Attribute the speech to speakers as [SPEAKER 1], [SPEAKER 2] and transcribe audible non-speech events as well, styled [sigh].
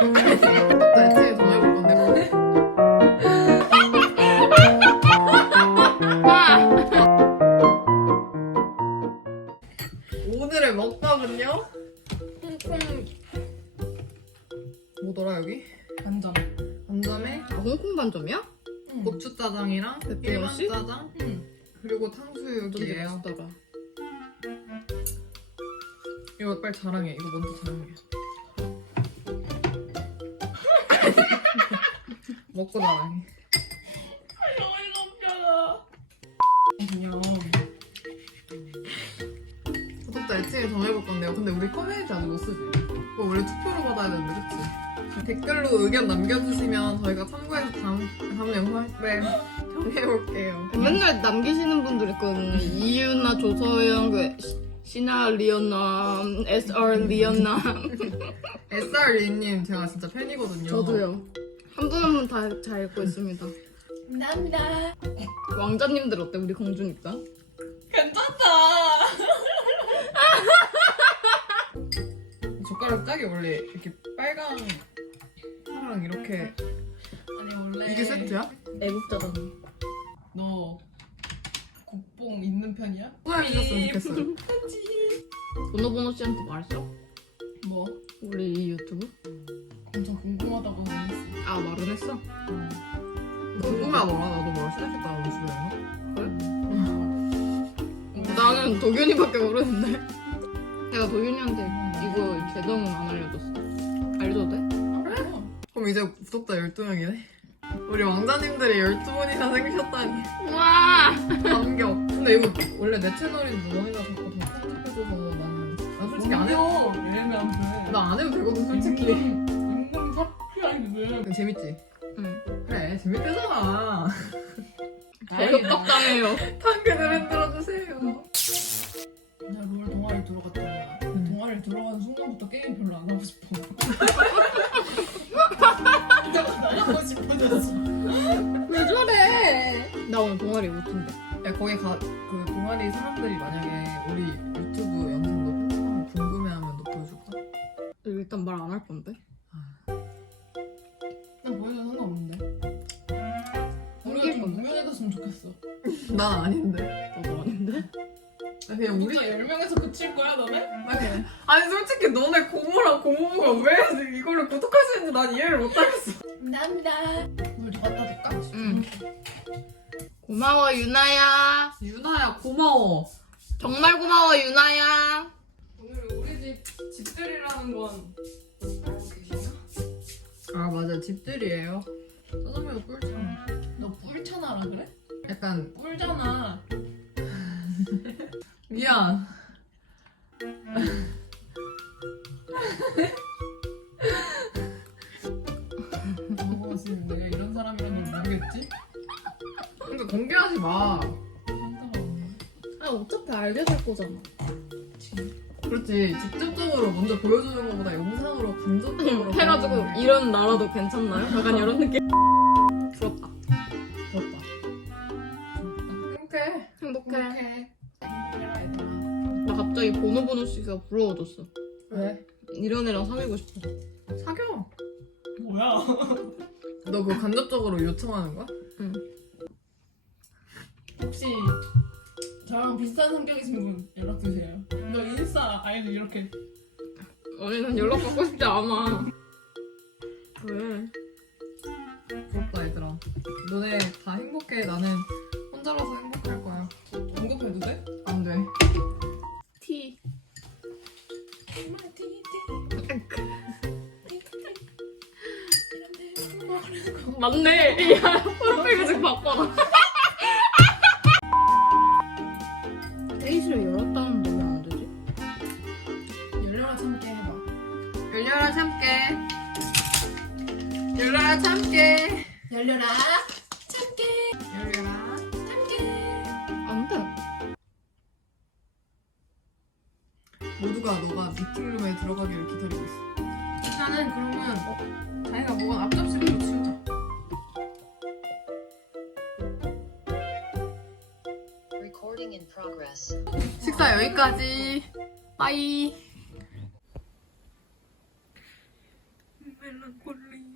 [SPEAKER 1] 나 애초에 더 해볼 건데. 오늘의 먹방은요? 홍콩 뭐더라 여기?
[SPEAKER 2] 완전.
[SPEAKER 1] 반점에
[SPEAKER 3] 아, 홍콩 반점이야?
[SPEAKER 1] 고추 짜장이랑 일반
[SPEAKER 3] 페페로시?
[SPEAKER 1] 짜장
[SPEAKER 2] 응.
[SPEAKER 1] 그리고
[SPEAKER 3] 어쩐지
[SPEAKER 1] 탕수육이에요.
[SPEAKER 3] 맛있더라.
[SPEAKER 1] 이거 빨리 자랑해. 이거 먼저 자랑해. 먹고 자랑해.
[SPEAKER 2] 어이가 없잖아. 그냥.
[SPEAKER 1] 구독자 애칭을 정해볼 건데요. 근데 우리 커뮤니티 아직 못 쓰지? 그거 원래 투표로 받아야 되는데, 그치? 댓글로 의견 남겨주시면 저희가 참고해서 다음, 다음 영상에 정해볼게요.
[SPEAKER 3] 맨날 남기시는 분들 있거든요. 이유나 조서영, 그 시- 시나 리언나, SR 리언나.
[SPEAKER 1] SR리님 제가 진짜 팬이거든요.
[SPEAKER 3] 저도요. 한 분 한 분 다 잘 읽고 있습니다.
[SPEAKER 2] 감사합니다.
[SPEAKER 3] 왕자님들 어때? 우리 공주니까.
[SPEAKER 2] 괜찮다. [laughs]
[SPEAKER 1] 젓가락 짝이 원래 이렇게 빨강, 파랑 이렇게
[SPEAKER 2] 아니 원래
[SPEAKER 1] 이게 세트야?
[SPEAKER 3] 애국자다.
[SPEAKER 2] 너 국뽕 있는 편이야?
[SPEAKER 1] 후회해주셨으면 좋겠어요.
[SPEAKER 3] 보노보노 씨한테 말했어?
[SPEAKER 2] 뭐?
[SPEAKER 3] 우리 이 유튜브?
[SPEAKER 2] 엄청 궁금하다고 했어.
[SPEAKER 3] 아 말은 했어?
[SPEAKER 1] 궁금하더라. 나도 뭘 시작했다, 우리 주변에서.
[SPEAKER 3] 나는 도균이밖에 모르는데. 내가 도균이한테 이거 계정은 안 알려줬어. 알려줘도 돼?
[SPEAKER 2] 그래?
[SPEAKER 1] 그럼 이제 구독자 12명이네? 우리 왕자님들이 12분이나 생기셨다니.
[SPEAKER 3] 우와!
[SPEAKER 1] 감격. 근데 이거 원래 내 채널인데 너네가 자꾸 다 편집해줘서 나는. 나 솔직히 안 해도.
[SPEAKER 2] 왜냐면 돼.
[SPEAKER 1] 나안 해도 되거든, 솔직히.
[SPEAKER 2] 삭제하는데.
[SPEAKER 1] 근데 재밌지?
[SPEAKER 3] 응.
[SPEAKER 1] 그래, 재밌대잖아.
[SPEAKER 3] 개협박당해요.
[SPEAKER 1] 당근을 [laughs] 흔들어주세요.
[SPEAKER 2] 나롤 동아리 들어갔잖아.
[SPEAKER 1] 음.
[SPEAKER 2] 동아리 들어간 순간부터 게임 별로 안 하고 싶어. 나가고 싶어졌어.
[SPEAKER 3] 왜 저래? 나 오늘 동아리 못한대.
[SPEAKER 1] 야, 거기 가, 그 동아리 사람들이 만약에 우리 유튜브 영상 너 편집하는 거 궁금해하면 너 보여줄까?
[SPEAKER 3] 일단 말 안 할 건데.
[SPEAKER 2] 유명해졌으면 좋겠어. [laughs]
[SPEAKER 1] 난 아닌데.
[SPEAKER 3] 나도 아닌데.
[SPEAKER 1] 나 그냥 우리.
[SPEAKER 2] 진짜 10명에서 그칠 거야 너네?
[SPEAKER 1] 나 그냥- 아니, 솔직히 너네 고모랑 고모부가 왜 이거를 구독하시는지 난 이해를 못하겠어.
[SPEAKER 2] 감사합니다. 물 더 갖다 줄까?
[SPEAKER 3] 응. 고마워 유나야.
[SPEAKER 1] 유나야, 고마워.
[SPEAKER 3] 정말 고마워 유나야.
[SPEAKER 2] 오늘 우리 집 집들이라는 건 알고 계시나?
[SPEAKER 1] 아, 맞아. 집들이에요. 짜장면 꿀참.
[SPEAKER 2] 너 뿔차나라 그래?
[SPEAKER 1] 약간,
[SPEAKER 2] 뿔잖아. [laughs]
[SPEAKER 1] 미안.
[SPEAKER 2] 먹어봤으면 내가 이런 사람이란 걸 모르겠지?
[SPEAKER 1] 그러니까 공개하지 마.
[SPEAKER 3] 아 어차피 알게 될 거잖아.
[SPEAKER 1] 그렇지. 직접적으로 먼저 보여주는 것보다 영상으로 간접적으로. [laughs]
[SPEAKER 3] 해가지고 이런 나라도 괜찮나요? 약간 이런 느낌. 부럽다.
[SPEAKER 1] 부럽다. 행복해.
[SPEAKER 3] 행복해.
[SPEAKER 2] 행복해.
[SPEAKER 3] 나 갑자기 보노보노 씨가 부러워졌어.
[SPEAKER 1] 왜?
[SPEAKER 3] 이런 애랑 사귀고 싶어.
[SPEAKER 1] 사겨.
[SPEAKER 2] 뭐야? [laughs]
[SPEAKER 1] 너 그거 간접적으로 요청하는 거야?
[SPEAKER 2] 혹시 저랑 비슷한 성격이신 분 연락 주세요. 너 인스타 아이디 이렇게
[SPEAKER 3] 아니 난 연락 받고 싶지 않아. [laughs] 왜?
[SPEAKER 1] 너네 다 행복해. 나는 혼자라서 행복할 거야.
[SPEAKER 2] 언급해도 돼?
[SPEAKER 1] 안 돼.
[SPEAKER 3] 티. 맞네. 야 프로필 뮤직 바꿔라. 데이트를 열었다는데 왜안 되지?
[SPEAKER 2] 열려라 참게 해봐.
[SPEAKER 1] 열려라 참깨. 열려라 참깨.
[SPEAKER 2] 열려라
[SPEAKER 1] 모두가 너가 미팅룸에 들어가기를 기다리고 있어.
[SPEAKER 2] 일단은 그러면
[SPEAKER 1] 어, 자기가 먹은 앞접시부터 치우자.
[SPEAKER 4] Recording in progress.
[SPEAKER 1] 식사 여기까지. 빠이. 멜론
[SPEAKER 3] 콜리